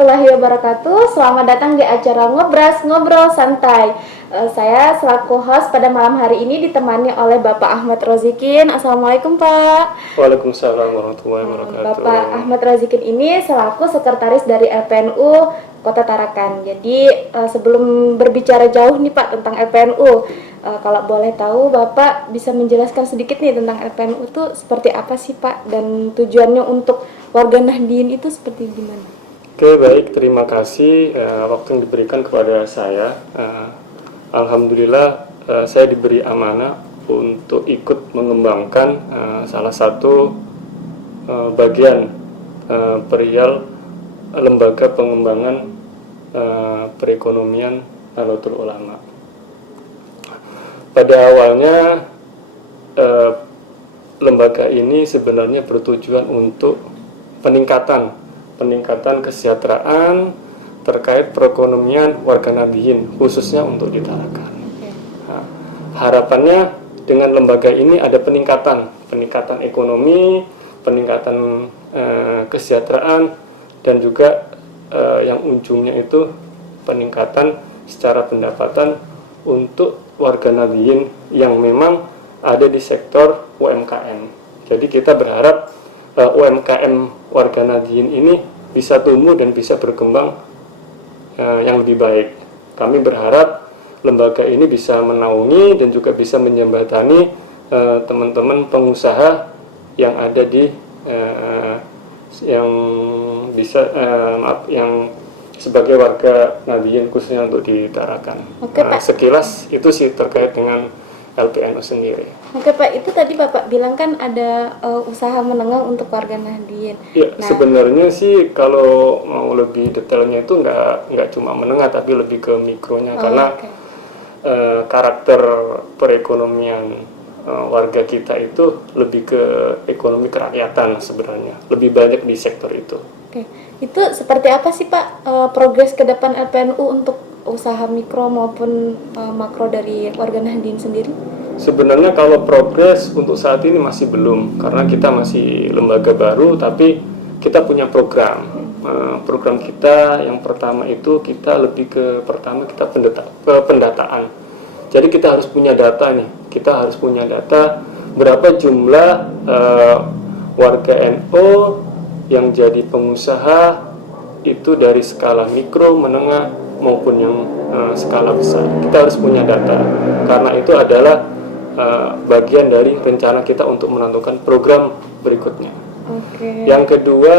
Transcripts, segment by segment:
warahmatullahi wabarakatuh. Selamat datang di acara Ngobras Ngobrol Santai. Saya selaku host pada malam hari ini ditemani oleh Bapak Ahmad Rozikin. Assalamualaikum Pak. Waalaikumsalam warahmatullahi wabarakatuh. Bapak Ahmad Rozikin ini selaku sekretaris dari LPNU Kota Tarakan. Jadi sebelum berbicara jauh nih Pak tentang LPNU, kalau boleh tahu Bapak bisa menjelaskan sedikit nih tentang LPNU itu seperti apa sih Pak, dan tujuannya untuk warga Nahdien itu seperti gimana? Oke, baik, terima kasih waktu yang diberikan kepada saya. Alhamdulillah saya diberi amanah untuk ikut mengembangkan salah satu bagian perihal lembaga pengembangan perekonomian Nahdlatul Ulama. Pada awalnya lembaga ini sebenarnya bertujuan untuk peningkatan kesejahteraan terkait perekonomian warga Nahdien, khususnya untuk di Tarakan. Nah, harapannya dengan lembaga ini ada peningkatan ekonomi, peningkatan kesejahteraan, dan juga yang ujungnya itu peningkatan secara pendapatan untuk warga Nahdien yang memang ada di sektor UMKM. Jadi kita berharap UMKM warga Nahdien ini bisa tumbuh dan bisa berkembang yang lebih baik. Kami berharap lembaga ini bisa menaungi dan juga bisa menjembatani teman-teman pengusaha yang ada di yang sebagai warga Nahdien khususnya untuk di Tarakan. Oke, Pak. Sekilas itu sih terkait dengan LPNU sendiri. Oke Pak, itu tadi Bapak bilang kan ada usaha menengah untuk warga Nahdien. Ya, sebenarnya sih kalau mau lebih detailnya itu nggak cuma menengah tapi lebih ke mikronya, karena karakter perekonomian warga kita itu lebih ke ekonomi kerakyatan sebenarnya, lebih banyak di sektor itu. Oke, itu seperti apa sih Pak progres ke depan LPNU untuk usaha mikro maupun makro dari warga Nahdien sendiri? Sebenarnya kalau progres untuk saat ini masih belum, karena kita masih lembaga baru, tapi kita punya program. Program kita yang pertama itu kita lebih ke pendataan. Jadi kita harus punya data nih, kita harus punya data berapa jumlah warga NU yang jadi pengusaha itu dari skala mikro, menengah maupun yang skala besar. Kita harus punya data, karena itu adalah bagian dari rencana kita untuk menentukan program berikutnya. Yang kedua,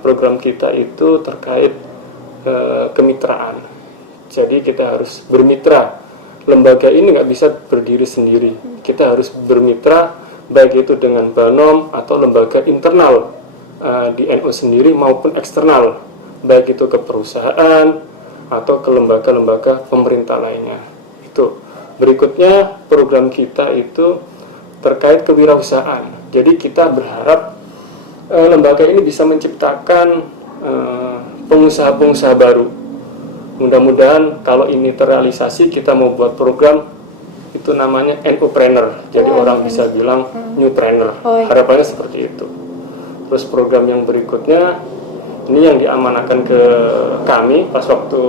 program kita itu terkait kemitraan. Jadi kita harus bermitra. Lembaga ini nggak bisa berdiri sendiri. Kita harus bermitra, baik itu dengan BANOM atau lembaga internal di NU sendiri maupun eksternal, baik itu ke perusahaan atau ke lembaga-lembaga pemerintah lainnya. Itu. Berikutnya program kita itu terkait kewirausahaan. Jadi kita berharap lembaga ini bisa menciptakan pengusaha-pengusaha baru. Mudah-mudahan kalau ini terrealisasi, kita mau buat program itu namanya NU-Planner. Jadi orang bisa bilang Newpreneur. Harapannya seperti itu. Terus program yang berikutnya, ini yang diamanahkan ke kami pas waktu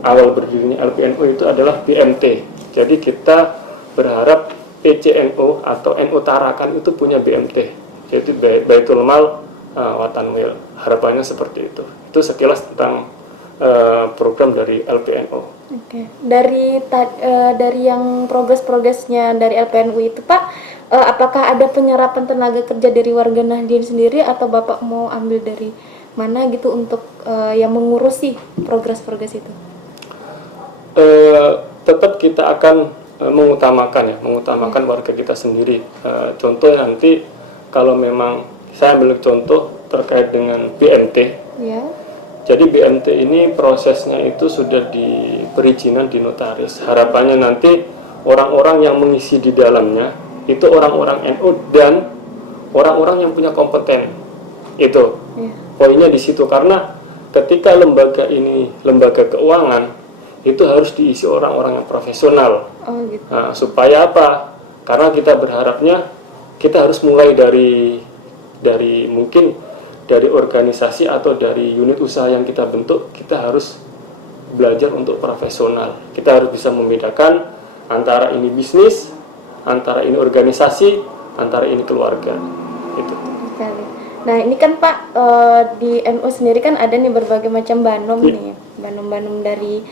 awal berdirinya LPNU itu adalah BMT. Jadi kita berharap PCNU atau NU Tarakan itu punya BMT. Jadi Baitul Mal Watanwil. Harapannya seperti itu. Itu sekilas tentang program dari LPNU. Oke. Dari yang progresnya dari LPNU itu Pak, apakah ada penyerapan tenaga kerja dari warga Nahdien sendiri atau Bapak mau ambil dari mana gitu untuk yang mengurusi progres itu? Tetap kita akan mengutamakan warga kita sendiri. Contoh nanti kalau memang saya ambil contoh terkait dengan BMT. Ya. Jadi BMT ini prosesnya itu sudah di perizinan di notaris. Harapannya nanti orang-orang yang mengisi di dalamnya itu orang-orang NU dan orang-orang yang punya kompeten. Itu poinnya di situ, karena ketika lembaga ini lembaga keuangan itu harus diisi orang-orang yang profesional. Gitu. Nah, supaya apa? Karena kita berharapnya kita harus mulai dari mungkin dari organisasi atau dari unit usaha yang kita bentuk, kita harus belajar untuk profesional. Kita harus bisa membedakan antara ini bisnis, antara ini organisasi, antara ini keluarga. Itu. Sekali. Nah ini kan Pak, di NU sendiri kan ada nih berbagai macam banom nih, banom-banom dari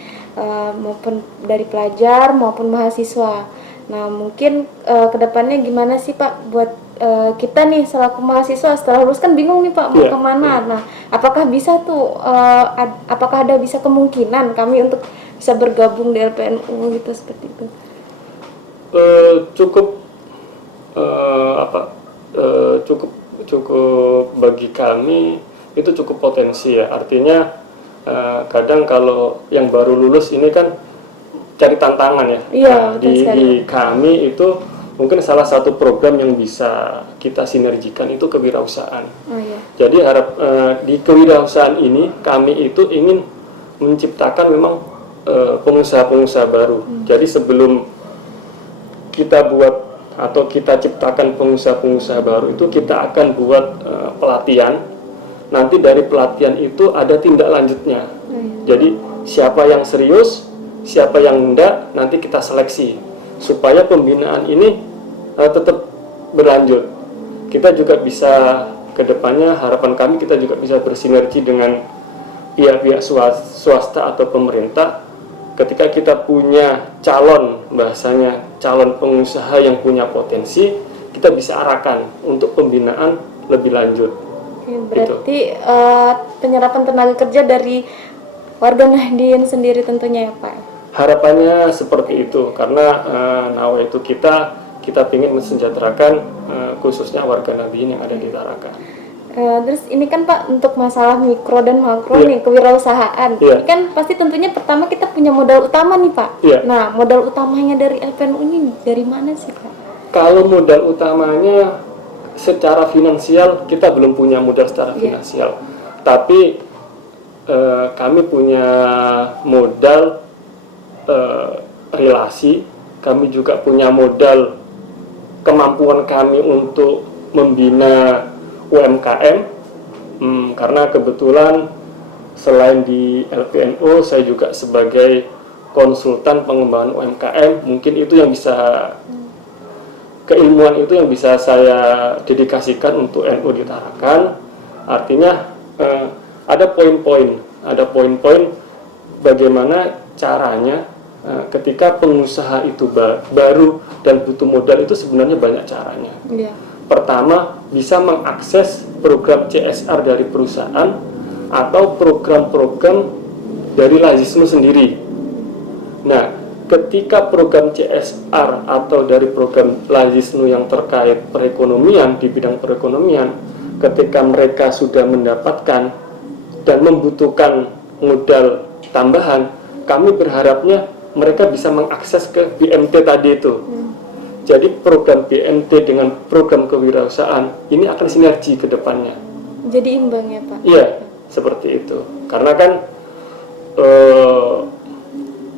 maupun dari pelajar maupun mahasiswa. Nah mungkin kedepannya gimana sih Pak buat kita nih selaku mahasiswa setelah lulus kan bingung nih Pak mau kemana. Nah apakah bisa tuh, apakah ada bisa kemungkinan kami untuk bisa bergabung di LPNU gitu seperti itu? Cukup cukup bagi kami itu cukup potensi ya. Artinya kadang kalau yang baru lulus ini kan cari tantangan ya. Iya, di kami itu mungkin salah satu program yang bisa kita sinergikan itu kewirausahaan. Oh, iya. Jadi di kewirausahaan ini kami itu ingin menciptakan memang pengusaha-pengusaha baru. Jadi sebelum kita buat atau kita ciptakan pengusaha-pengusaha baru itu, kita akan buat pelatihan. Nanti dari pelatihan itu ada tindak lanjutnya. Jadi siapa yang serius, siapa yang enggak, nanti kita seleksi supaya pembinaan ini tetap berlanjut. Kita juga bisa kedepannya, harapan kami kita juga bisa bersinergi dengan pihak-pihak swasta atau pemerintah. Ketika kita punya calon, bahasanya calon pengusaha yang punya potensi, kita bisa arahkan untuk pembinaan lebih lanjut. Berarti penyerapan tenaga kerja dari warga Nahdien sendiri tentunya ya Pak? Harapannya seperti itu, karena Nawa itu kita ingin mensejahterakan khususnya warga Nahdien yang ada di Tarakan. Terus ini kan Pak untuk masalah mikro dan makro nih, kewirausahaan. Ini kan pasti tentunya pertama kita punya modal utama nih Pak. Nah modal utamanya dari LPNU ini dari mana sih Pak? Kalau modal utamanya secara finansial kita belum punya modal secara finansial, tapi kami punya modal relasi, kami juga punya modal kemampuan kami untuk membina UMKM, karena kebetulan selain di LPNU saya juga sebagai konsultan pengembangan UMKM, mungkin itu yang bisa, keilmuan itu yang bisa saya dedikasikan untuk NU di Tarakan. Artinya ada poin-poin bagaimana caranya ketika pengusaha itu baru dan butuh modal, itu sebenarnya banyak caranya. Pertama, bisa mengakses program CSR dari perusahaan atau program-program dari Lazisnu sendiri. Nah, ketika program CSR atau dari program Lazisnu yang terkait perekonomian, di bidang perekonomian, ketika mereka sudah mendapatkan dan membutuhkan modal tambahan, kami berharapnya mereka bisa mengakses ke BMT tadi itu. Jadi program BMT dengan program kewirausahaan ini akan sinergi ke depannya. Jadi imbang ya Pak? Iya, seperti itu. Karena kan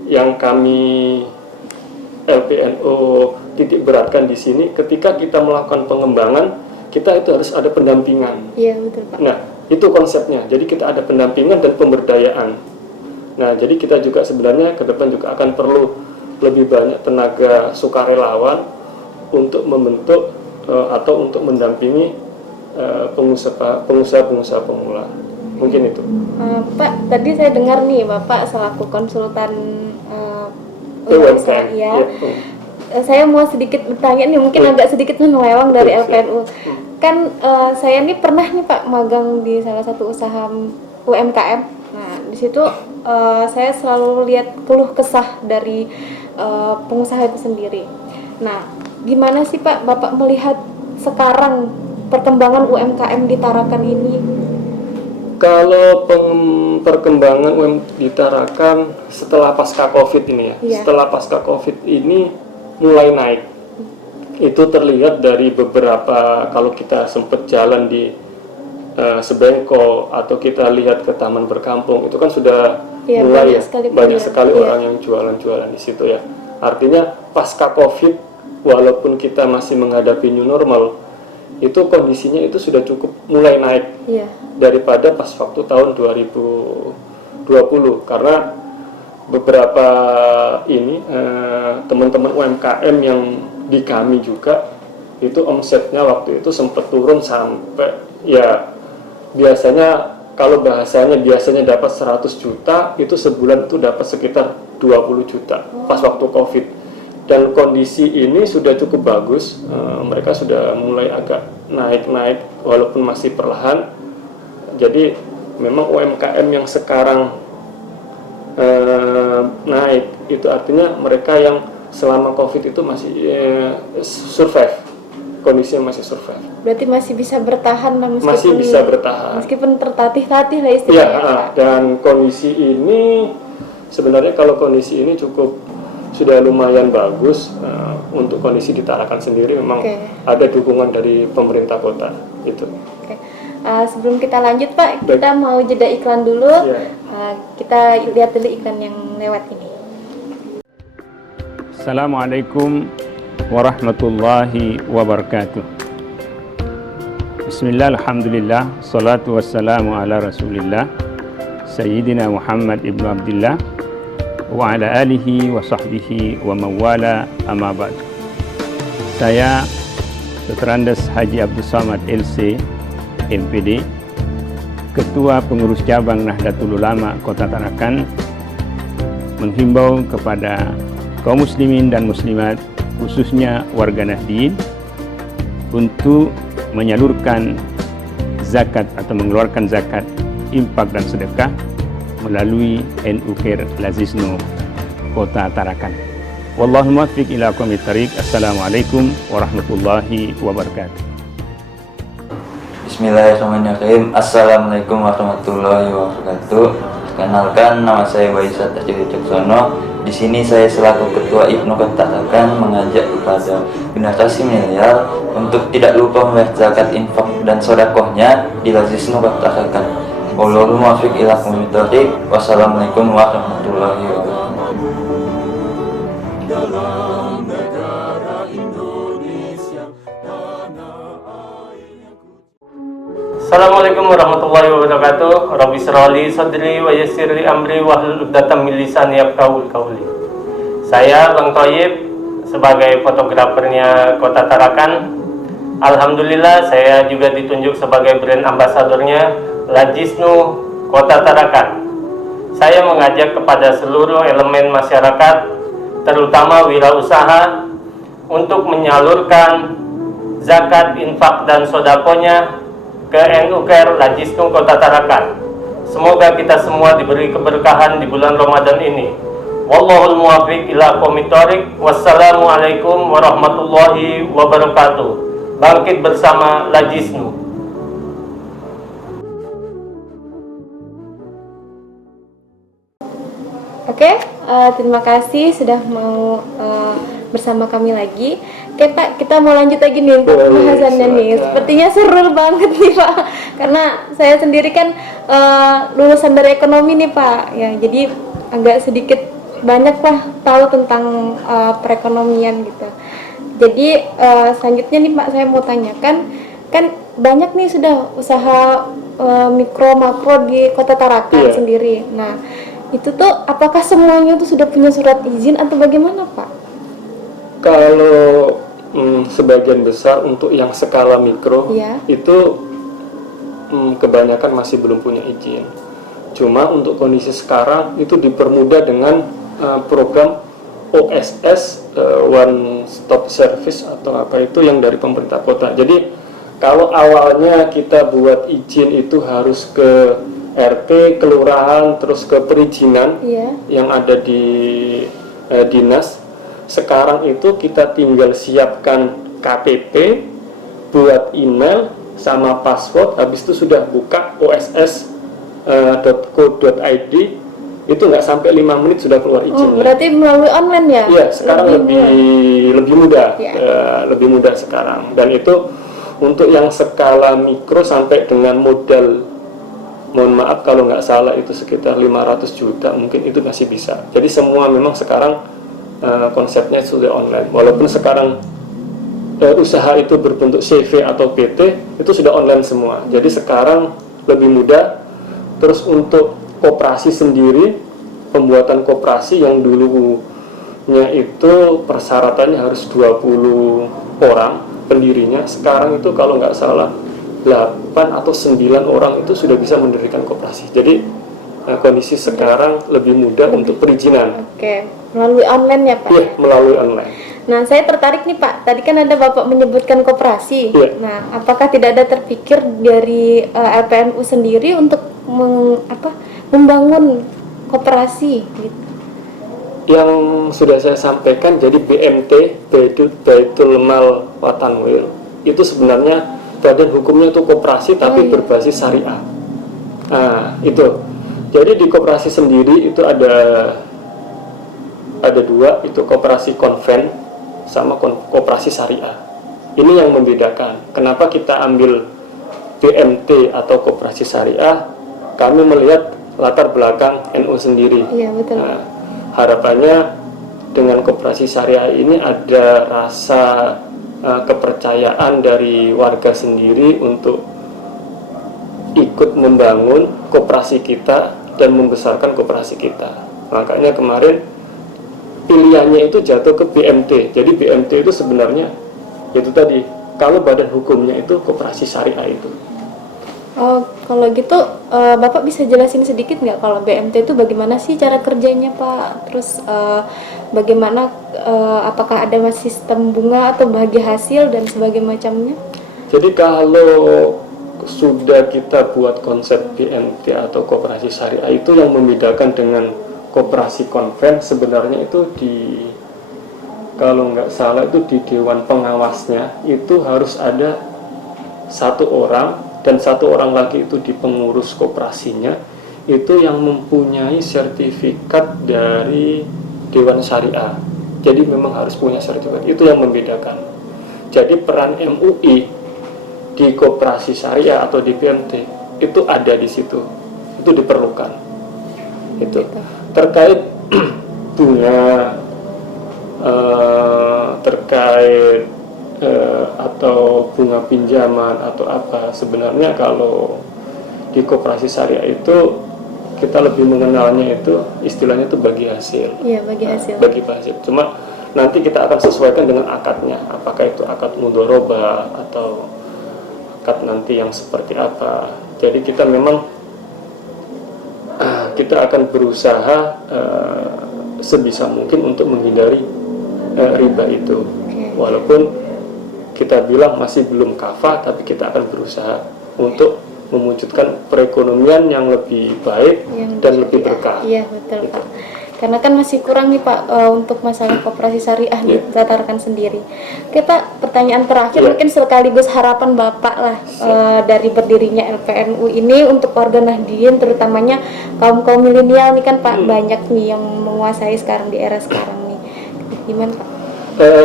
yang kami LPNU titik beratkan di sini, ketika kita melakukan pengembangan, kita itu harus ada pendampingan. Iya, betul Pak. Nah, itu konsepnya. Jadi kita ada pendampingan dan pemberdayaan. Nah, jadi kita juga sebenarnya ke depan juga akan perlu lebih banyak tenaga sukarelawan untuk membentuk atau untuk mendampingi pengusaha-pengusaha pemula. Mungkin itu. Pak, tadi saya dengar nih Bapak selaku konsultan UMKM. Ya. Saya mau sedikit bertanya nih, mungkin agak sedikit menyeleweng dari LPNU. Kan saya nih pernah nih Pak magang di salah satu usaha UMKM. Nah, di situ saya selalu lihat keluh kesah dari pengusaha itu sendiri. Nah, gimana sih Pak Bapak melihat sekarang perkembangan UMKM di Tarakan ini? Kalau perkembangan di Tarakan setelah pasca Covid ini ya, setelah pasca Covid ini mulai naik. Itu terlihat dari beberapa, kalau kita sempat jalan di Sebengko atau kita lihat ke Taman Berkampung, itu kan sudah mulai banyak sekali orang yang jualan-jualan di situ ya. Artinya pasca Covid, walaupun kita masih menghadapi new normal, itu kondisinya itu sudah cukup mulai naik Iya. daripada pas waktu tahun 2020, karena beberapa ini teman-teman UMKM yang di kami juga itu omsetnya waktu itu sempat turun sampai, ya biasanya kalau bahasanya biasanya dapat 100 juta, itu sebulan itu dapat sekitar 20 juta pas waktu Covid. Dan kondisi ini sudah cukup bagus, mereka sudah mulai agak naik-naik walaupun masih perlahan. Jadi memang UMKM yang sekarang naik itu artinya mereka yang selama Covid itu masih survive, kondisinya masih survive. Berarti masih bisa bertahan lah meskipun Masih bisa bertahan. meskipun tertatih-tatih lah Iya, istilahnya. Pak. dan kondisi ini sebenarnya kalau kondisi ini cukup sudah lumayan bagus. Untuk kondisi di Tarakan sendiri memang ada dukungan dari pemerintah kota itu. Oke. Sebelum kita lanjut Pak, kita mau jeda iklan dulu. Iya. Kita lihat dulu iklan yang lewat ini. Assalamualaikum warahmatullahi wabarakatuh. Bismillah, alhamdulillah, salatu wassalamu ala rasulillah Sayyidina Muhammad ibnu Abdillah wa ala alihi wa sahbihi wa mawala amma ba'du. Saya Dr. Andes Haji Abdul Samad LC MPD, Ketua Pengurus Cabang Nahdlatul Ulama Kota Tarakan, menghimbau kepada kaum muslimin dan muslimat, khususnya warga Nahdien, untuk menyalurkan zakat atau mengeluarkan zakat, infak dan sedekah melalui NU Care Lazisno Kota Tarakan. Wallahu muwaffiq ila aqwamit thariq. Assalamualaikum warahmatullahi wabarakatuh. Bismillahirrahmanirrahim. Assalamualaikum warahmatullahi wabarakatuh. Kenalkan, nama saya Baisat Tajudi Caksono. Di sini saya selaku Ketua Ibnu Kota Tarakan mengajak kepada generasi milenial untuk tidak lupa membayar zakat, infak dan sedekahnya di Lazisno Kota Tarakan. Wallahu muwaffiq ila aqwamit thariq. Wassalamualaikum warahmatullahi wabarakatuh. Assalamualaikum warahmatullahi wabarakatuh. Rabbi shrahli sadri wa yassirli amri wahlul 'uqdatam min lisani yafqahu qawli. Saya Bang Thoyib sebagai fotografernya Kota Tarakan. Alhamdulillah saya juga ditunjuk sebagai brand ambasadornya Lazisno Kota Tarakan. Saya mengajak kepada seluruh elemen masyarakat, terutama wirausaha, untuk menyalurkan zakat, infak dan sodakonya ke NU Care Lazisno Kota Tarakan. Semoga kita semua diberi keberkahan di bulan Ramadan ini. Wallahul muwaffiq ila aqwamit thariq. Wassalamualaikum warahmatullahi wabarakatuh. Bangkit bersama Lazisno. Oke, terima kasih sudah mau bersama kami lagi. Oke Pak, kita mau lanjut lagi nih untuk pembahasannya nih. Sepertinya seru banget nih Pak, karena saya sendiri kan lulusan dari ekonomi nih Pak. Ya, jadi agak sedikit banyak Pak tahu tentang perekonomian gitu. Jadi selanjutnya nih Pak, saya mau tanyakan, kan banyak nih sudah usaha mikro makro di Kota Tarakan sendiri. Nah, itu tuh apakah semuanya tuh sudah punya surat izin atau bagaimana Pak? Kalau sebagian besar untuk yang skala mikro itu kebanyakan masih belum punya izin. Cuma untuk kondisi sekarang itu dipermudah dengan program OSS, One Stop Service atau apa itu yang dari pemerintah kota. Jadi kalau awalnya kita buat izin itu harus ke RT, kelurahan, terus ke perizinan yang ada di dinas. Sekarang itu kita tinggal siapkan KTP, buat email sama password, habis itu sudah buka oss.co.id, itu nggak sampai 5 menit sudah keluar izinnya. Berarti melalui online ya? Iya, sekarang lebih mudah, lebih mudah sekarang. Dan itu untuk yang skala mikro sampai dengan modal, mohon maaf kalau nggak salah itu sekitar 500 juta mungkin itu masih bisa. Jadi semua memang sekarang konsepnya sudah online. Walaupun sekarang usaha itu berbentuk CV atau PT itu sudah online semua. Jadi sekarang lebih mudah. Terus untuk koperasi sendiri, pembuatan koperasi yang dulunya itu persyaratannya harus 20 orang pendirinya, sekarang itu kalau nggak salah 8 atau 9 orang itu sudah bisa mendirikan koperasi. Jadi kondisi sekarang lebih mudah untuk perizinan. Oke, melalui online ya Pak? Iya, melalui online. Nah, saya tertarik nih Pak. Tadi kan ada Bapak menyebutkan koperasi. Iya. Nah, apakah tidak ada terpikir dari LPNU sendiri untuk membangun koperasi? Gitu? Yang sudah saya sampaikan, jadi BMT, Baitul Mal Watanwil, itu sebenarnya badan hukumnya itu koperasi tapi berbasis syariah. Nah, itu. Jadi di koperasi sendiri itu ada dua, itu koperasi konven sama koperasi syariah. Ini yang membedakan. Kenapa kita ambil BMT atau koperasi syariah? Kami melihat latar belakang NU sendiri. Iya, betul. Nah, harapannya dengan koperasi syariah ini ada rasa kepercayaan dari warga sendiri untuk ikut membangun koperasi kita dan membesarkan koperasi kita. Makanya kemarin pilihannya itu jatuh ke BMT. Jadi BMT itu sebenarnya itu tadi, kalau badan hukumnya itu koperasi syariah itu. Oh, kalau gitu Bapak bisa jelasin sedikit nggak kalau BMT itu bagaimana sih cara kerjanya Pak? Terus bagaimana, apakah ada sistem bunga atau bagi hasil dan sebagainya macamnya? Jadi kalau sudah kita buat konsep BMT atau koperasi syariah, itu yang membedakan dengan koperasi konven sebenarnya itu kalau nggak salah itu di dewan pengawasnya itu harus ada 1 orang dan 1 orang lagi itu di pengurus koperasinya itu yang mempunyai sertifikat dari Dewan Syariah. Jadi memang harus punya sertifikat, itu yang membedakan. Jadi peran MUI di koperasi syariah atau di BMT itu ada di situ, itu diperlukan. Itu terkait bunga, terkait atau bunga pinjaman atau apa, sebenarnya kalau di koperasi syariah itu kita lebih mengenalnya itu istilahnya itu bagi hasil. Iya, bagi hasil. Bagi hasil. Cuma nanti kita akan sesuaikan dengan akadnya, apakah itu akad mudharabah atau akad nanti yang seperti apa. Jadi kita memang kita akan berusaha sebisa mungkin untuk menghindari riba itu. Walaupun kita bilang masih belum kafah, tapi kita akan berusaha untuk mewujudkan perekonomian yang lebih baik dan lebih berkah. Iya, betul gitu. Pak. Karena kan masih kurang nih Pak untuk masalah koperasi syariah nih, Tarakan sendiri. Kita pertanyaan terakhir mungkin sekaligus harapan Bapak lah dari berdirinya LPNU ini untuk warga Nahdien, terutamanya kaum milenial nih kan Pak, banyak nih yang menguasai sekarang di era sekarang nih. Gimana Pak?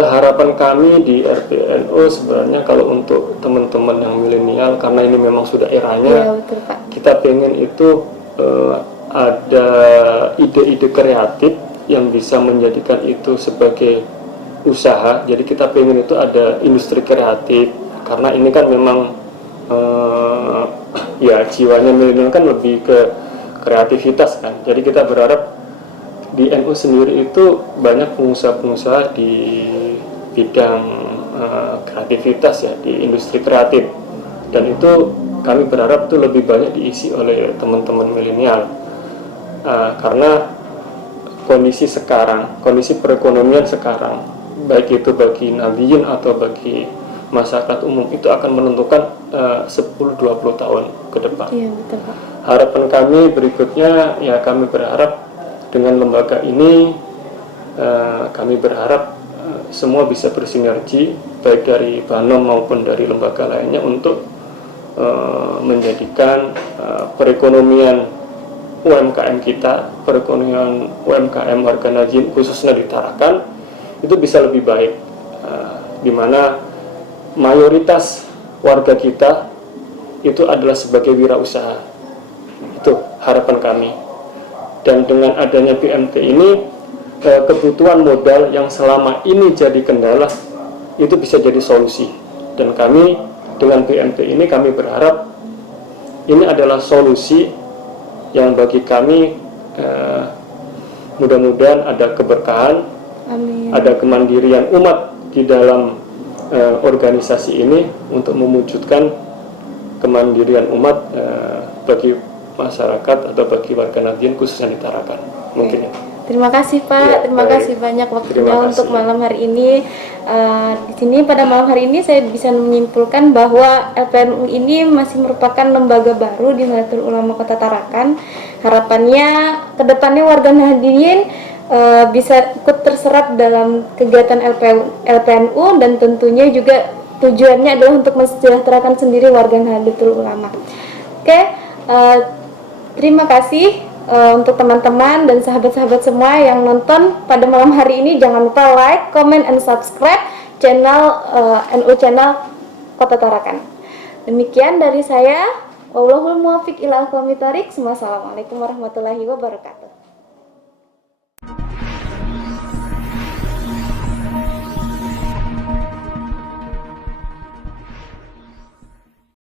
Harapan kami di LPNU sebenarnya kalau untuk teman-teman yang milenial, karena ini memang sudah eranya, betul, Pak. Kita pengen itu ada ide-ide kreatif yang bisa menjadikan itu sebagai usaha. Jadi kita pengen itu ada industri kreatif, karena ini kan memang ya jiwanya milenial kan lebih ke kreativitas kan. Jadi kita berharap di NU sendiri itu banyak pengusaha-pengusaha di bidang kreativitas ya, di industri kreatif, dan itu kami berharap itu lebih banyak diisi oleh teman-teman milenial karena kondisi sekarang, kondisi perekonomian sekarang, baik itu bagi Nahdien atau bagi masyarakat umum, itu akan menentukan 10-20 tahun ke depan. Iya, betul, Pak. Harapan kami berikutnya ya, kami berharap dengan lembaga ini kami berharap semua bisa bersinergi, baik dari Banom maupun dari lembaga lainnya, untuk menjadikan perekonomian UMKM kita, perekonomian UMKM warga Nahdien khususnya di Tarakan itu bisa lebih baik, di mana mayoritas warga kita itu adalah sebagai wirausaha. Itu harapan kami. Dan dengan adanya BMT ini, kebutuhan modal yang selama ini jadi kendala itu bisa jadi solusi. Dan kami dengan BNP ini kami berharap ini adalah solusi yang bagi kami mudah-mudahan ada keberkahan, Amin. ada kemandirian umat di dalam organisasi ini untuk mewujudkan kemandirian umat bagi masyarakat atau bagi warga Nahdien khususnya di Tarakan. Mungkin ya. Terima kasih Pak, Ya, terima baik. kasih banyak waktunya Terima kasih. untuk malam hari ini. Di sini pada malam hari ini saya bisa menyimpulkan bahwa LPNU ini masih merupakan lembaga baru di Nahdlatul Ulama Kota Tarakan. Harapannya kedepannya warga Nahdien bisa ikut terserap dalam kegiatan LPNU dan tentunya juga tujuannya adalah untuk mensejahterakan sendiri warga Nahdlatul Ulama. Oke, terima kasih. Untuk teman-teman dan sahabat-sahabat semua yang nonton pada malam hari ini, jangan lupa like, comment, and subscribe channel NU Channel Kota Tarakan. Demikian dari saya. Wallahul muwaffiq ila aqwamit thoriq. Wassalamualaikum warahmatullahi wabarakatuh.